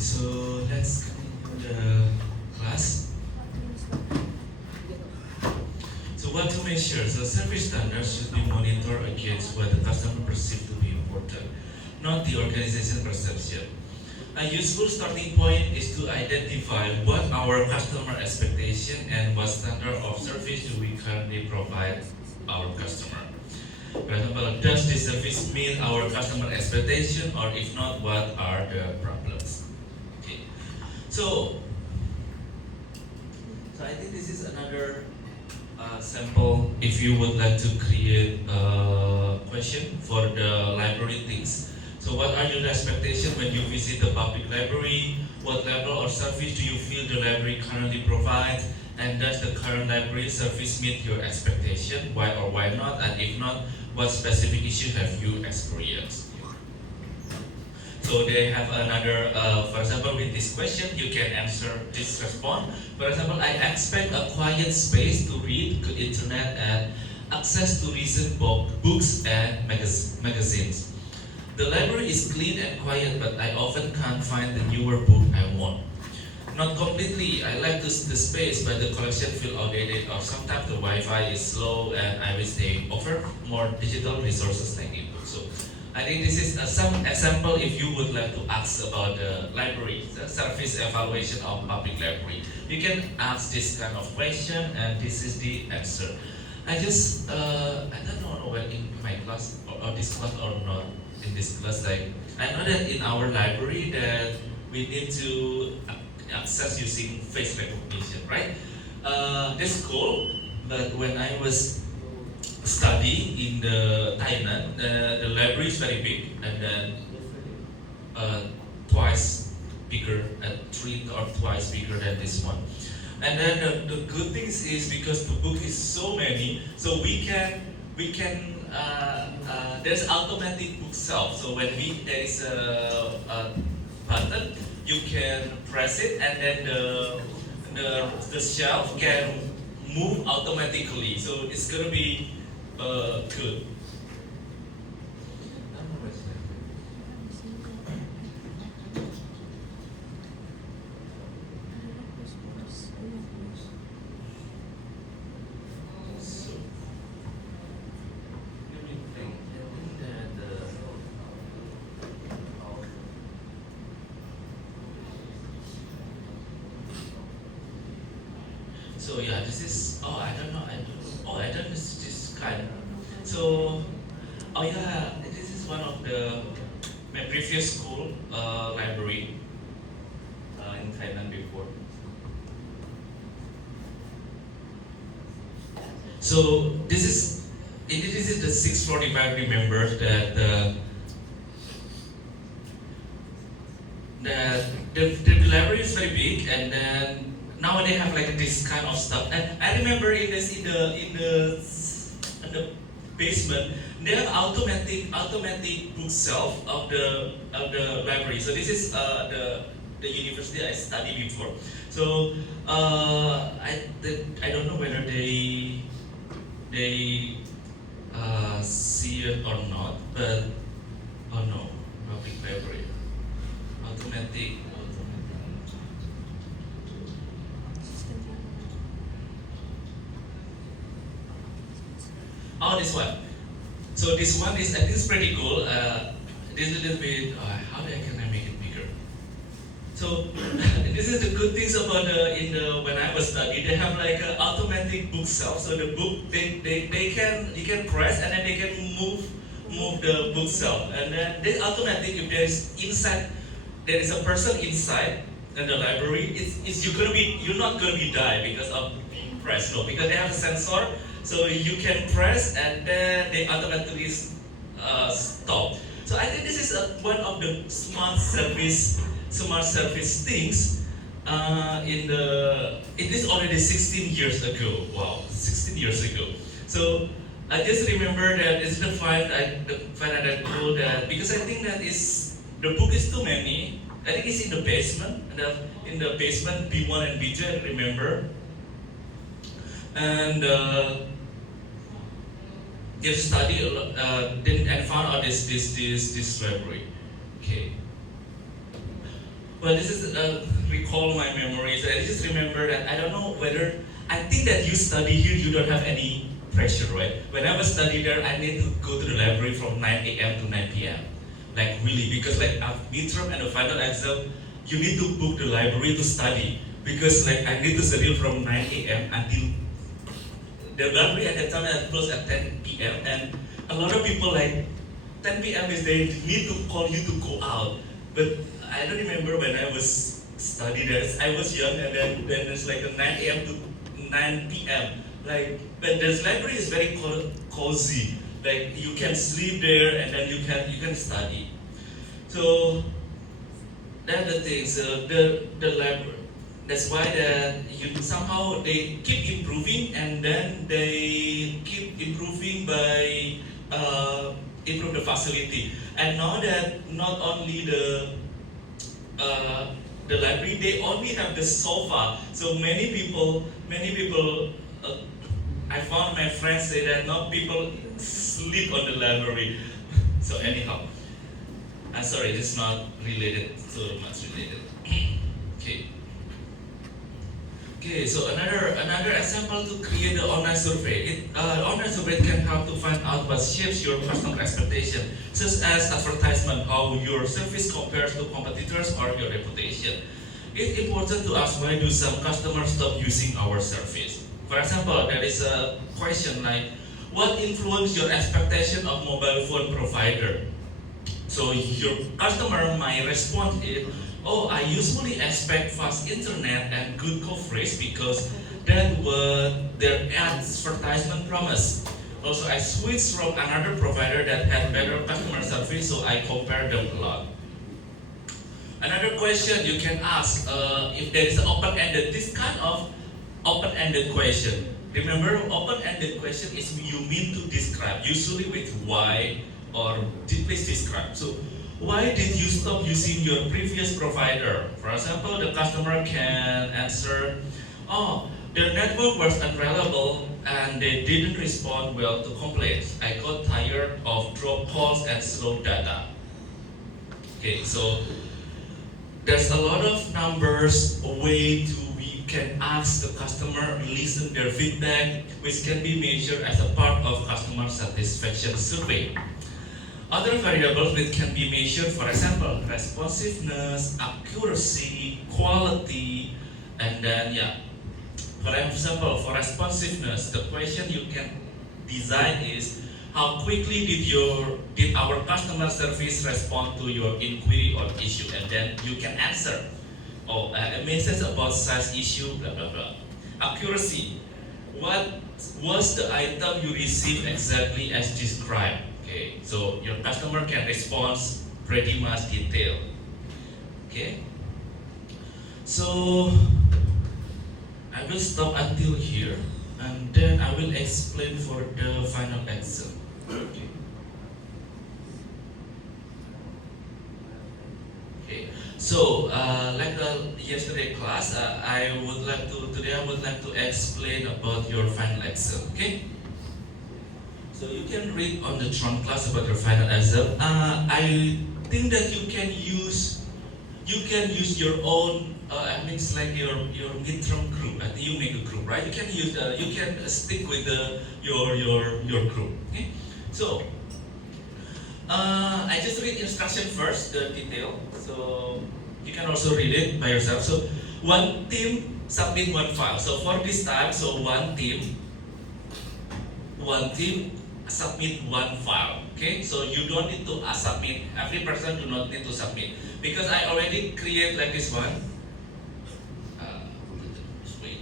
So let's continue the class. So what to measure? The service standards should be monitored against what the customer perceives to be important, not the organization perception. A useful starting point is to identify what our customer expectation and what standard of service do we currently provide our customer. For example, does this service meet our customer expectation, or if not, what are the problems? Okay. So, so I think this is another sample. If you would like to create a question for the library things. So, what are your expectations when you visit the public library? What level of service do you feel the library currently provides? And does the current library service meet your expectation? Why or why not? And if not, what specific issue have you experienced? So they have another, for example, with this question, you can answer this response. For example, I expect a quiet space to read, good internet, and access to recent books and magazines. The library is clean and quiet, but I often can't find the newer book I want. Not completely, I like the space, but the collection feels outdated, or sometimes the Wi-Fi is slow, and I wish they offer more digital resources like ebooks. So I think this is some example if you would like to ask about the library, the service evaluation of public library. You can ask this kind of question, and this is the answer. I don't know whether in my class or this class or not. In this class, like I know that in our library that we need to access using face recognition, right? That's cool. But when I was studying in the Thailand, the library is very big, and then twice bigger, three or twice bigger than this one. And then the good thing is because the book is so many, so we can there's automatic book shelf. So when there is a button, you can press it, and then the shelf can move automatically. So it's gonna be good. So, let me think. I think that so yeah, this is. Oh, I don't know. I don't know this kind. So, oh yeah, this is one of my previous school library in Thailand before. So this is the 645. Remember that the library is very big, and then now they have like this kind of stuff. And I remember in the basement they have automatic book shelf of the library. So this is the university I studied before. So I don't know whether they see it or not, but oh no, public library automatic. Oh, this one. So this one is, I think, it's pretty cool. This little bit. How can I make it bigger? So this is the good things about when I was studying. They have like an automatic book shelf. So the book you can press, and then they can move the book shelf, and then this automatic. If there is a person inside in the library, you're not gonna be die because of being pressed. No, because they have a sensor. So you can press, and then they automatically stop. So I think this is one of the smart service things. It is already 16 years ago. Wow, 16 years ago. So I just remember that it's the find that cool that because I think that is the book is too many. I think it's in the basement. And in the basement B1 and B2. I remember. And just study and found out this library. Okay. Well, this is recall my memories. I just remember that I don't know whether I think that you study here, you don't have any pressure, right? When I was studying there, I need to go to the library from 9 a.m. to 9 p.m. Like really, because like after midterm and the final exam, you need to book the library to study because like I need to study from 9 a.m. until the library at that time closed at 10 p.m. and a lot of people like 10 p.m. is they need to call you to go out. But I don't remember when I was studying this. I was young and then it's like a 9 a.m. to 9 p.m. Like, but this library is very cozy. Like you can sleep there and then you can study. So that's the thing. So the library. That's why that you somehow they keep improving and then they keep improving by improve the facility. And now that not only the library, they only have the sofa. So many people, I found my friends say that now people sleep on the library. So anyhow, I'm sorry, it's not related, so much related. Okay. Okay, so another example to create the online survey. Online survey can help to find out what shapes your customer expectation, such as advertisement, how your service compares to competitors, or your reputation. It's important to ask why do some customers stop using our service. For example, there is a question like, what influenced your expectation of mobile phone provider? So your customer might respond is, oh, I usually expect fast internet and good coverage because that's what their advertisement promise. Also, I switched from another provider that had better customer service, so I compare them a lot. Another question you can ask if there is an open-ended, this kind of open-ended question. Remember, open-ended question is you mean to describe, usually with why or please describe. So, why did you stop using your previous provider? For example, the customer can answer, oh, their network was unreliable and they didn't respond well to complaints. I got tired of drop calls and slow data. Okay, so there's a lot of numbers, a way to we can ask the customer, listen their feedback, which can be measured as a part of customer satisfaction survey. Other variables which can be measured, for example, responsiveness, accuracy, quality, and then for example, for responsiveness, the question you can design is how quickly did our customer service respond to your inquiry or issue, and then you can answer. Oh, a message about size issue, blah blah blah. Accuracy, what was the item you received exactly as described? Okay, so your customer can respond pretty much detailed. Okay, so I will stop until here, and then I will explain for the final exam. Okay. Okay. So like yesterday class, I would like to explain about your final exam. Okay. So you can read on the Tron class about your final exam. I think that you can use your own. I mean, it's like your midterm group. I think you make a group, right? You can use you can stick with your group. Okay. So I just read instruction first, the detail. So you can also read it by yourself. So one team submit one file. So for this time, so one team submit one file. Okay, so you don't need to submit. Every person do not need to submit because I already create like this one. Wait.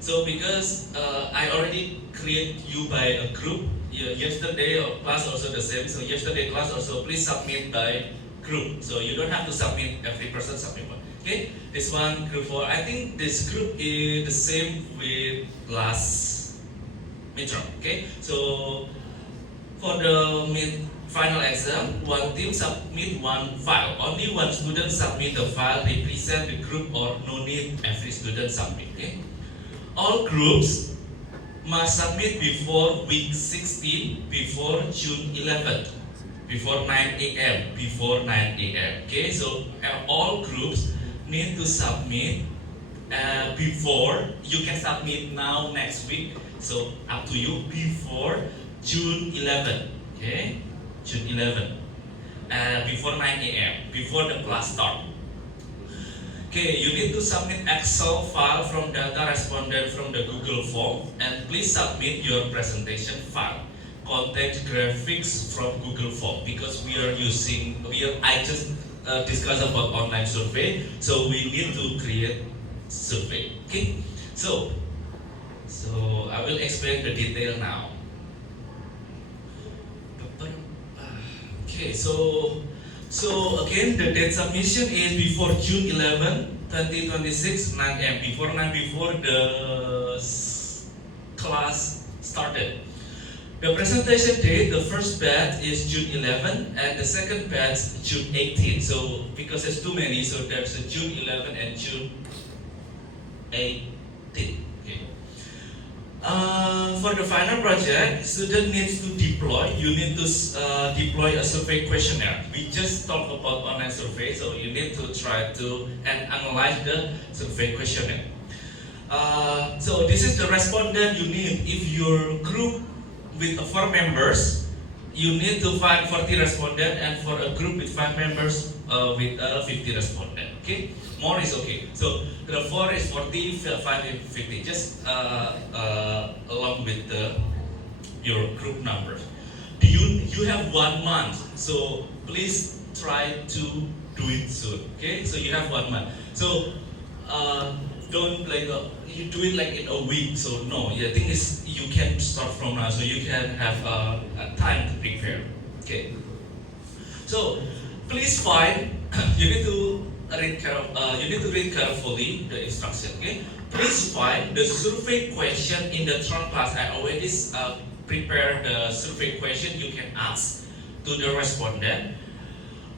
So because I already create you by a group. Yesterday class also the same. So yesterday class also please submit by group. So you don't have to submit. Every person submit one. Okay, this one group 4. I think this group is the same with last midterm. Okay, so for the final exam, one team submit one file. Only one student submit the file, represent the group, or no need every student submit. Okay, all groups must submit before week 16, before June 11th. before 9 a.m. Before 9 a.m. Okay, so all groups need to submit before. You can submit now, next week. So up to you, before June 11. Okay, June 11. Before 9 a.m. Before the class start. Okay, you need to submit Excel file from data respondent from the Google form, and please submit your presentation file. Content graphics from Google form, because I just discussed about online survey, so we need to create survey. Okay, so I will explain the detail now. Okay, so again, the date submission is before June 11, 2026, 9 a.m. Before the class started. The presentation date, the first batch is June 11, and the second batch June 18. So because there's too many, so there's a June 11 and June 18. Okay. For the final project, student needs to deploy. You need to deploy a survey questionnaire. We just talked about online survey, so you need to try to analyze the survey questionnaire. So this is the respondent you need. If your group with 4 members, you need to find 40 respondents, and for a group with 5 members, with 50 respondents. Okay, more is okay. So the 4 is 40, 5 is 50. Just along with your group numbers. You have 1 month, so please try to do it soon. Okay, so you have 1 month. So don't you do it like in a week. So no, the thing is you can start from now, so you can have a time to prepare. Okay. So please find. You need to read carefully the instruction. Okay. Please find the survey question in the Tron class. I already prepared the survey question you can ask to the respondent.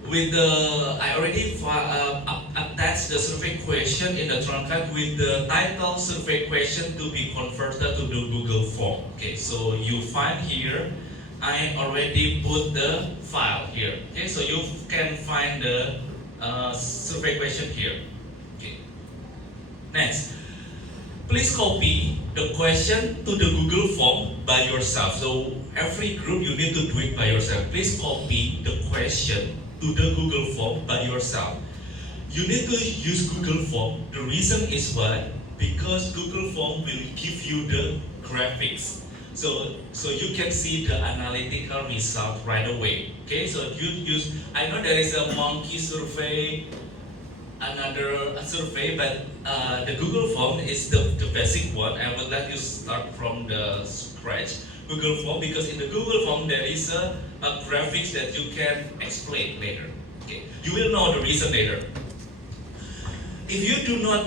I already attached the survey question in the Tron class with the title survey question to be converted to the Google form. Okay, so you find here, I already put the file here. Okay, so you can find the survey question here. Okay. Next, please copy the question to the Google form by yourself. So every group you need to do it by yourself. Please copy the question to the Google form by yourself. You need to use Google form. The reason is why? Because Google form will give you the graphics. So you can see the analytical result right away. Okay, so you use, I know there is a monkey survey, another survey, but the Google form is the basic one. I will let you start from the scratch. Google form, because in the Google form there is a graphics that you can explain later. Okay, you will know the reason later. If you do not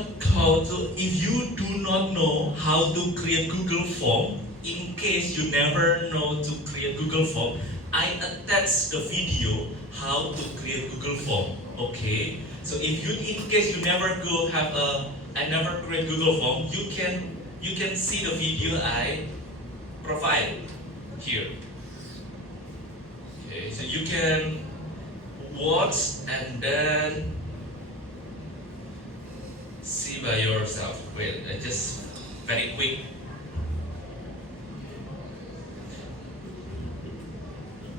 know how to create Google form, in case you never know to create Google form, I attach the video how to create Google form. Okay, so if you, in case you never I never create Google form, you can see the video I provide here. Okay, so you can watch and then see by yourself. Wait, just very quick.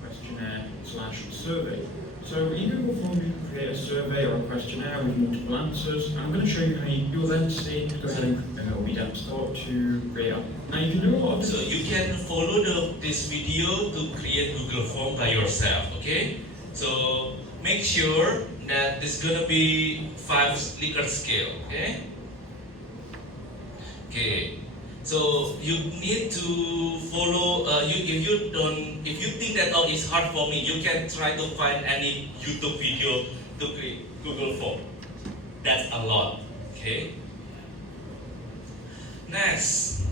Questionnaire/survey. So in Google Form you can create a survey or a questionnaire with multiple answers. I'm going to show you how you'll then see. Go ahead and it'll be desktop to create. Now you can do a lot of. So you can follow this video to create Google Form by yourself. Okay. So make sure that this is gonna be 5 Likert scale. Okay. Okay. So you need to follow. If you think that it's hard for me, you can try to find any YouTube video to create Google Form. That's a lot. Okay. Next,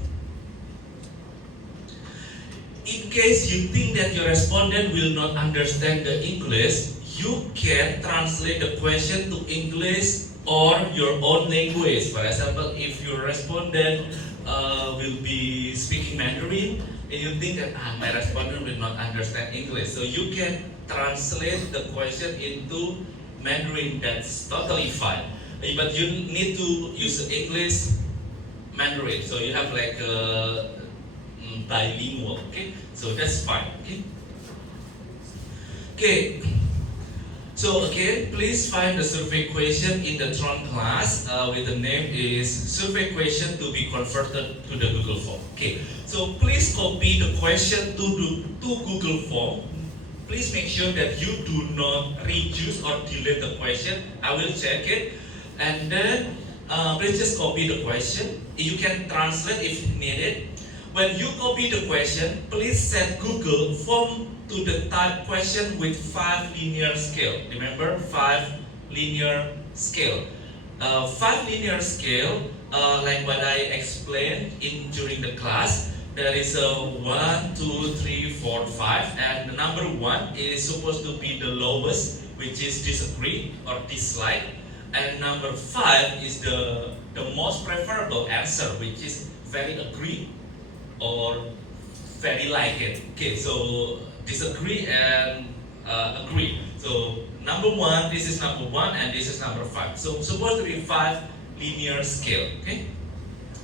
in case you think that your respondent will not understand the English, you can translate the question to English or your own language. For example, if your respondent will be speaking Mandarin, and you think that my respondent will not understand English, so you can translate the question into Mandarin. That's totally fine, but you need to use English Mandarin, so you have like a bilingual. Okay, so that's fine. Okay. So again, please find the survey question in the Tron class with the name is survey question to be converted to the Google Form. Okay, so please copy the question to Google Form. Please make sure that you do not reduce or delete the question. I will check it, and then please just copy the question. You can translate if needed. When you copy the question, please set Google Form to the type question with 5 linear scale. Remember, 5 linear scale. 5 linear scale, like what I explained during the class, there is a 1, 2, 3, 4, 5, and the number 1 is supposed to be the lowest, which is disagree or dislike, and number 5 is the most preferable answer, which is very agree or very like it. Okay, so disagree and agree. So number 1, this is number 1, and this is number 5. So supposed to be 5 linear scale. Okay.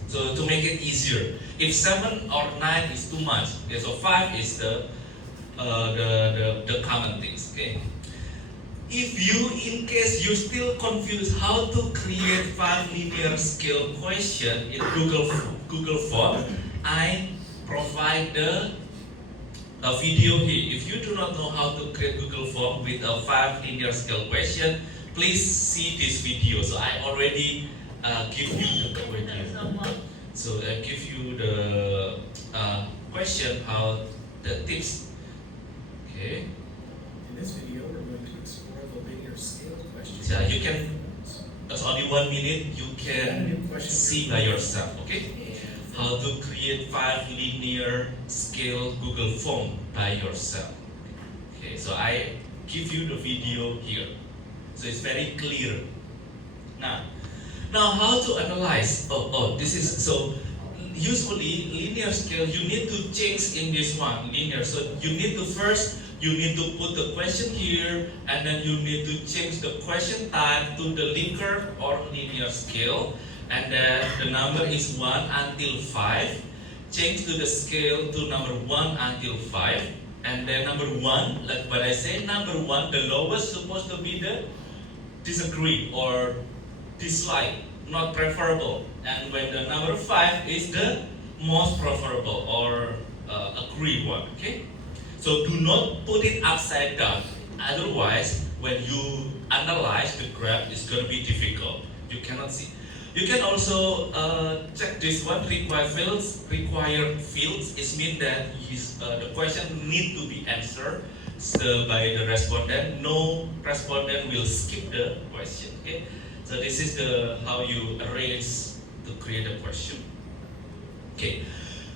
So to make it easier, if 7 or 9 is too much, okay, so 5 is the common things. Okay. If you, in case you still confused how to create 5 linear scale question in Google Form, I provide a video here. If you do not know how to create Google Form with a 5 linear scale question, please see this video. So I already give you the video. So I give you the question, how the tips. Okay. In this video, we're going to explore the linear scale question. So you can. That's only 1 minute. You can see by yourself. Okay. How to create 5 linear scale Google Form by yourself. Okay, so I give you the video here. So it's very clear. Now how to analyze? This is so. Usually linear scale, you need to change in this one linear. So you need to first put the question here, and then you need to change the question type to the Likert or linear scale. And then the number is 1 until 5. Change to the scale to number 1 until 5. And then number 1, like what I say, number 1, the lowest supposed to be the disagree or dislike, not preferable. And when the number 5 is the most preferable or agree one. Okay? So do not put it upside down. Otherwise, when you analyze the graph, it's going to be difficult. You cannot see. You can also check this one, required fields. It means that the question need to be answered by the respondent. No respondent will skip the question. Okay? So this is how you arrange to create a question. Okay.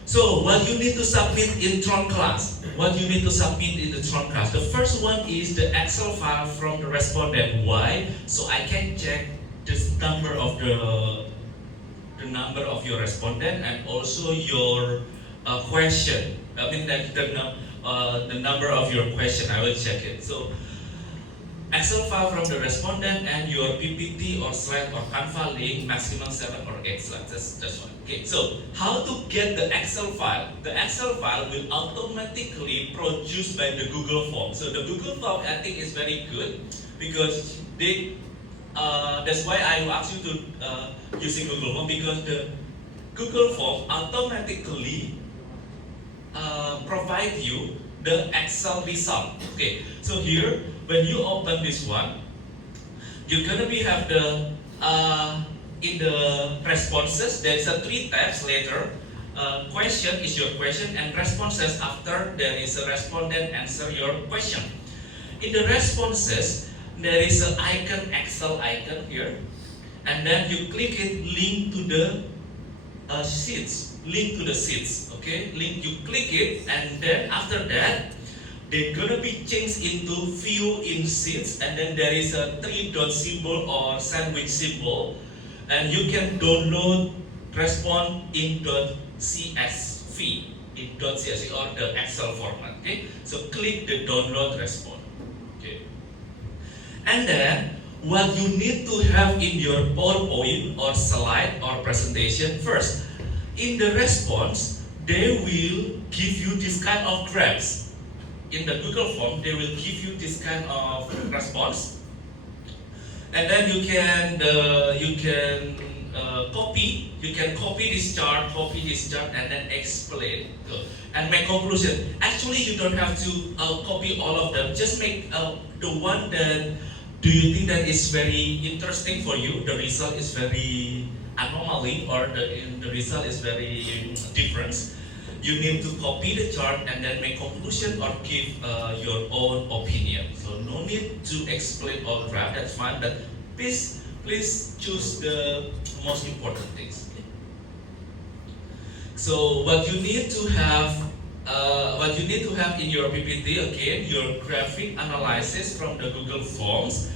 So what you need to submit in Tron class. What you need to submit in the Tron class. The first one is the Excel file from the respondent. Why? So I can check this number of the number of your respondent and also your question. I mean that the number of your question. I will check it. So Excel file from the respondent and your PPT or slide or Canva link, maximum 7 or 8 slides. That's one. Okay. So how to get the Excel file? The Excel file will automatically produced by the Google Form. So the Google Form I think is very good because that's why I ask you to using Google Form, because the Google Form automatically provide you the Excel result. Okay, so here when you open this one, you're gonna have the in the responses. There is a 3 tabs later. Question is your question, and responses after there is a respondent answer your question. In the responses, there is an icon, Excel icon here, and then you click it, link to the sheets, okay, you click it, and then after that, they're gonna be changed into view in sheets, and then there is a 3-dot symbol or sandwich symbol, and you can download respond in .csv. in .csv or the Excel format. Okay, so click the download response. Okay, and then what you need to have in your PowerPoint or slide or presentation first. In the response, they will give you this kind of graphs. In the Google form, they will give you this kind of response, and then you can copy this chart, and then explain and make conclusion. Actually, you don't have to copy all of them. Just make the one that do you think that is very interesting for you. The result is very anomaly, or the result is very different. You need to copy the chart and then make conclusion or give your own opinion. So no need to explain all graph. That's fine, but please choose the most important things. Okay? So what you need to have in your PPT, again, your graphic analysis from the Google Forms.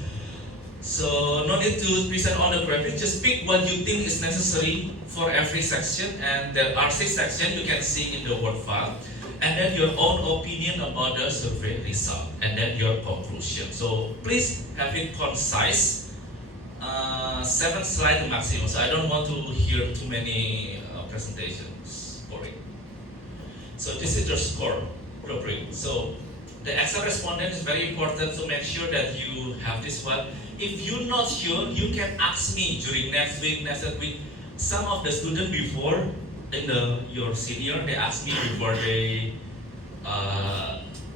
So no need to present all the graphics, just pick what you think is necessary for every section, and there are 6 sections you can see in the Word file, and then your own opinion about the survey result, and then your conclusion. So please have it concise, 7 slides maximum, so I don't want to hear too many presentations, boring. So this is your score rubric. So the Excel respondent is very important, so make sure that you have this one. If you're not sure, you can ask me during next week. Some of the students before, your senior, they asked me before they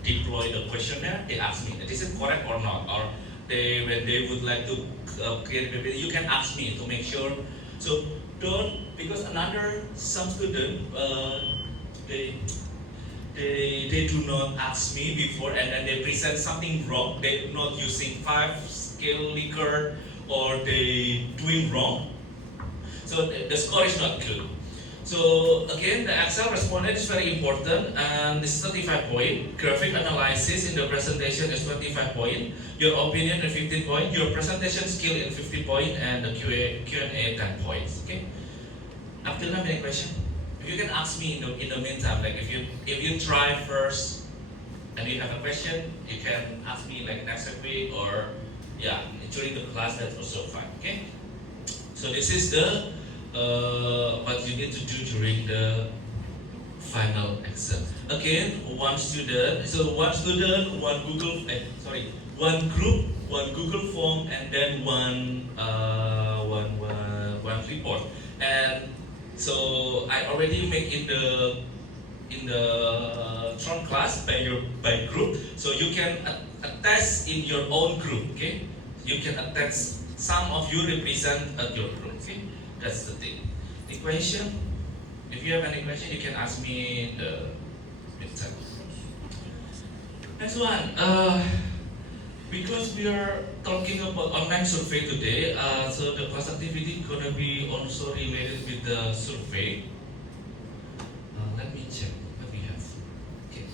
deploy the questionnaire, they asked me, is it correct or not? Or when they would like to create a PPT, you can ask me to make sure. So because some student, they do not ask me before, and then they present something wrong. They're not using 5-scale Likert, or they doing wrong. So the score is not good. So again, the Excel respondent is very important, and this is 35 points. Graphic analysis in the presentation is 25 points. Your opinion is 15 points. Your presentation skill is 50 points, and the Q&A 10 points. Okay. Up till now, any question? You can ask me in the meantime. Like if you try first and you have a question, you can ask me like next week, or during the class. That's also fine. Okay. So this is the what you need to do during the final exam. Again, one student. So one student, one group, one Google form, and then one report. And so I already make in the Tron class by group. So you can attach in your own group. Okay, you can attach. Some of you represent your group. Okay, that's the thing. The question. If you have any question, you can ask me in the midterm. Next one. Because we are talking about online survey today, so the class activity gonna be also related with the survey. Let me check what we have. Okay.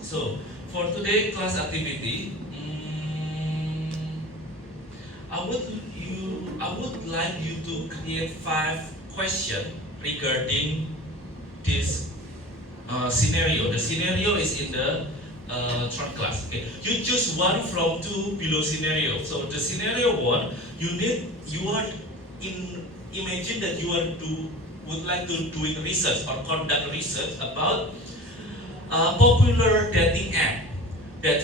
So for today class activity, I would like you to create 5 questions regarding this scenario. The scenario is in the Tron class. Okay. You choose one from 2 below scenario. So the scenario 1, imagine that you would like to doing research or conduct research about popular dating app that